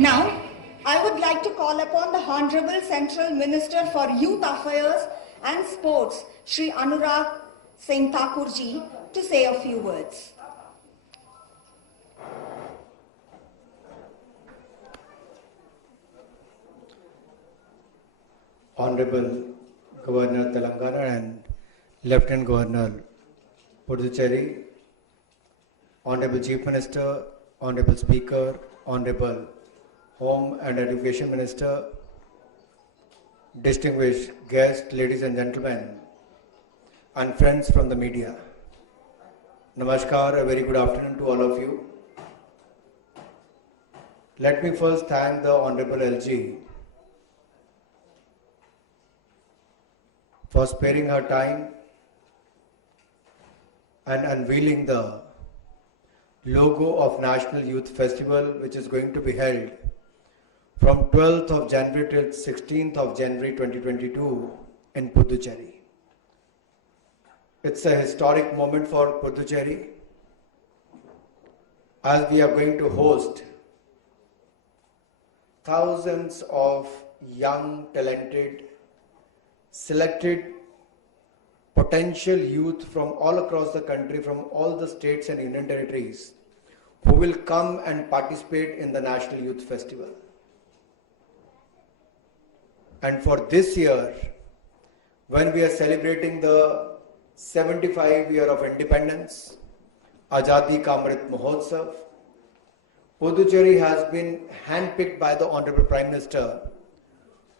Now, I would like to call upon the Honorable Central Minister for Youth Affairs and Sports, Shri Anurag Singh Thakurji, to say a few words. Honorable Governor Telangana and Lieutenant Governor Puducherry, Honorable Chief Minister, Honorable Speaker, Honorable Home and Education Minister, distinguished guests, ladies and gentlemen, and friends from the media. Namaskar, a very good afternoon to all of you. Let me first thank the Honorable LG for sparing her time and unveiling the logo of National Youth Festival, which is going to be held from 12th of January till 16th of January 2022 in Puducherry. It's a historic moment for Puducherry as we are going to host thousands of young, talented, selected potential youth from all across the country, from all the states and union territories, who will come and participate in the National Youth Festival. And for this year, when we are celebrating the 75 year of independence, Azadi Ka Amrit Mahotsav, Puducherry has been handpicked by the Honorable Prime Minister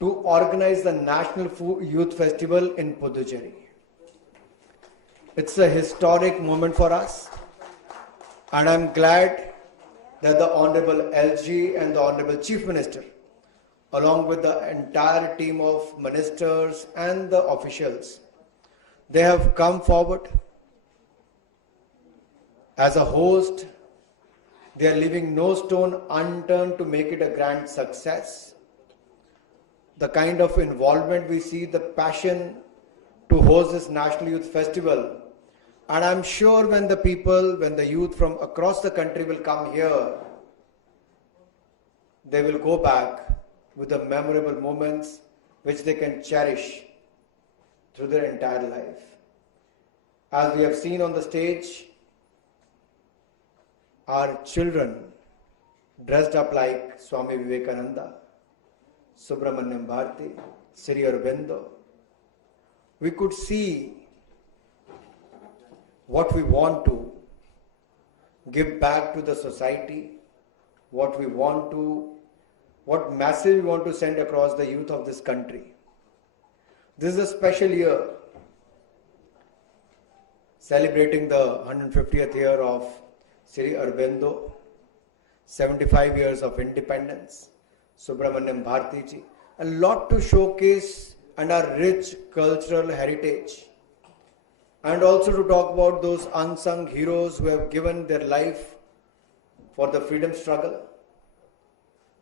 to organize the National Youth Festival in Puducherry. It's a historic moment for us, and I'm glad that the Honorable LG and the Honorable Chief Minister, along with the entire team of ministers and the officials, they have come forward as a host. They are leaving no stone unturned to make it a grand success. The kind of involvement we see, the passion to host this National Youth Festival, and I'm sure when the youth from across the country will come here, they will go back with the memorable moments which they can cherish through their entire life. As we have seen on the stage, our children dressed up like Swami Vivekananda, Subramanyam Bharati, Sri Aurobindo. We could see what we want to give back to the society, what message we want to send across the youth of this country. This is a special year, celebrating the 150th year of Sri Aurobindo, 75 years of independence, Subramanyam Bharati ji, a lot to showcase and our rich cultural heritage, and also to talk about those unsung heroes who have given their life for the freedom struggle.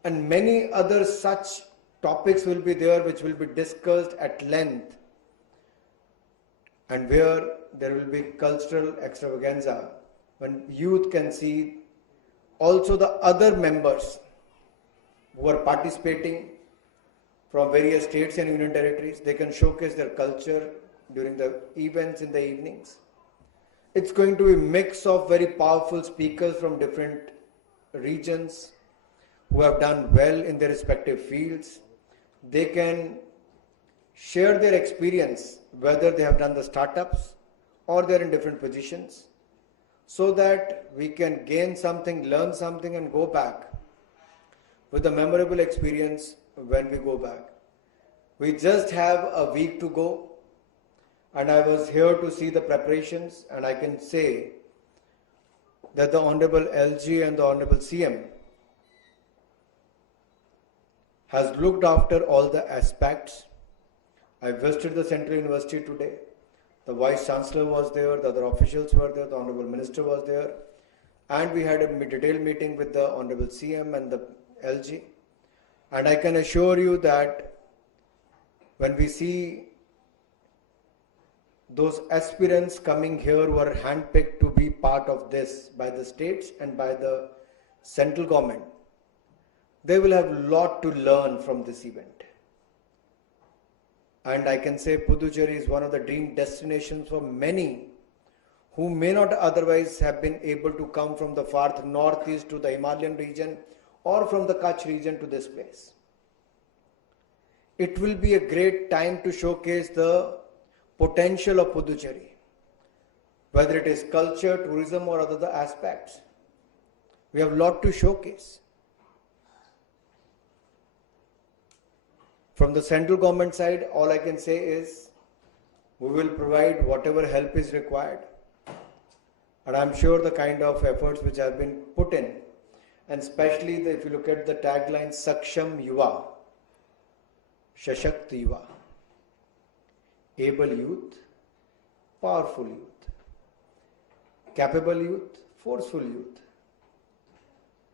And many other such topics will be there which will be discussed at length, and where there will be cultural extravaganza when youth can see also the other members who are participating from various states and union territories. They can showcase their culture during the events in the evenings. It's going to be a mix of very powerful speakers from different regions who have done well in their respective fields. They can share their experience, whether they have done the startups or they're in different positions, so that we can gain something, learn something, and go back with a memorable experience when we go back. We just have a week to go, and I was here to see the preparations, and I can say that the Honorable LG and the Honorable CM has looked after all the aspects. I visited the Central University today. The Vice Chancellor was there, the other officials were there, the Honorable Minister was there, and we had a detailed meeting with the Honorable CM and the LG. And I can assure you that when we see those aspirants coming here who are handpicked to be part of this by the states and by the central government, they will have a lot to learn from this event. And I can say Puducherry is one of the dream destinations for many who may not otherwise have been able to come from the far northeast to the Himalayan region or from the Kutch region to this place. It will be a great time to showcase the potential of Puducherry, whether it is culture, tourism or other aspects. We have a lot to showcase. From the central government side, all I can say is we will provide whatever help is required. And I'm sure the kind of efforts which have been put in, and especially if you look at the tagline Saksham Yuva, Shashakt Yuva, able youth, powerful youth, capable youth, forceful youth.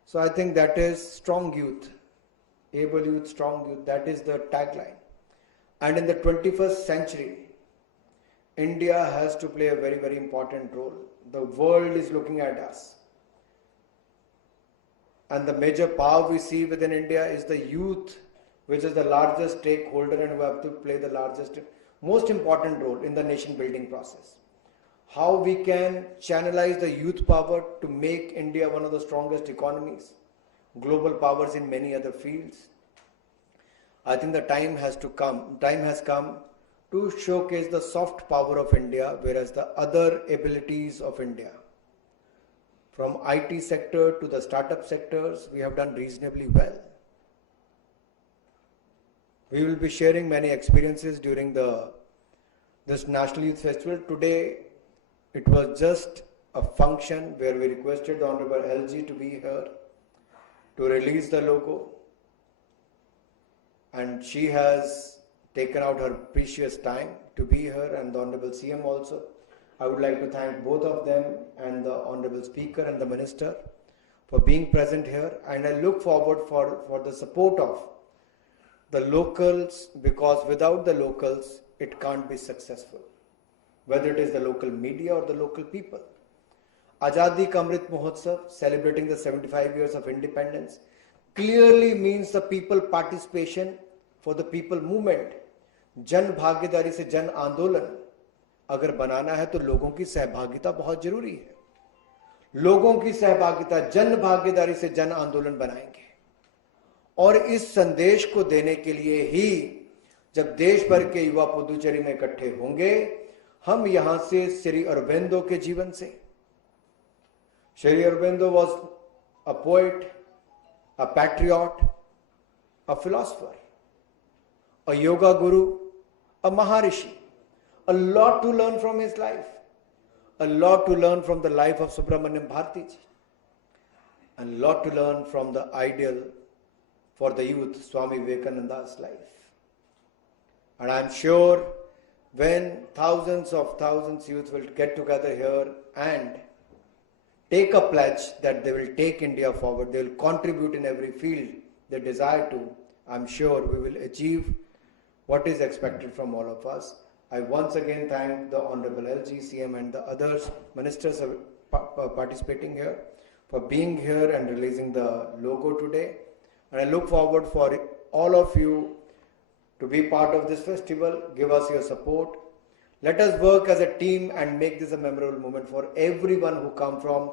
So I think that is strong youth, able youth, strong youth, that is the tagline. And in the 21st century, India has to play a very, very important role. The world is looking at us. And the major power we see within India is the youth, which is the largest stakeholder and who have to play the largest, most important role in the nation building process. How we can channelize the youth power to make India one of the strongest economies, global powers in many other fields. I think the time has come to showcase the soft power of India, whereas the other abilities of India, from IT sector to the startup sectors, we have done reasonably well. We will be sharing many experiences during this National Youth Festival. Today, it was just a function where we requested the Honorable LG to be here to release the logo, and she has taken out her precious time to be here, and the Honorable CM also. I would like to thank both of them and the Honorable Speaker and the Minister for being present here, and I look forward for the support of the locals, because without the locals it can't be successful, whether it is the local media or the local people. Azadi Ka Amrit Mahotsav, celebrating the 75 years of independence, clearly means the people participation for the people movement. जन भागीदारी से जन आंदोलन अगर बनाना है तो लोगों की सहभागिता बहुत जरूरी है। लोगों की सहभागिता, जन भागीदारी से जन आंदोलन बनाएंगे, और इस संदेश को देने के लिए ही जब देश भर के युवा पुदुचेरी में इकट्ठे होंगे, हम यहां से श्री अरबिंदो के जीवन से, Shri Aurobindo was a poet, a patriot, a philosopher, a yoga guru, a maharishi. A lot to learn from his life. A lot to learn from the life of Subramaniam Bharati ji. And a lot to learn from the ideal for the youth, Swami Vivekananda's life. And I'm sure when thousands of youth will get together here and take a pledge that they will take India forward, they will contribute in every field they desire to, I'm sure we will achieve what is expected from all of us. I once again thank the Honorable LG, CM and the others, ministers participating here, for being here and releasing the logo today. And I look forward for all of you to be part of this festival. Give us your support. Let us work as a team and make this a memorable moment for everyone who come from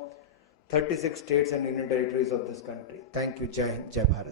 36 states and union territories of this country. Thank you. Jai Hind, Jai Bharat.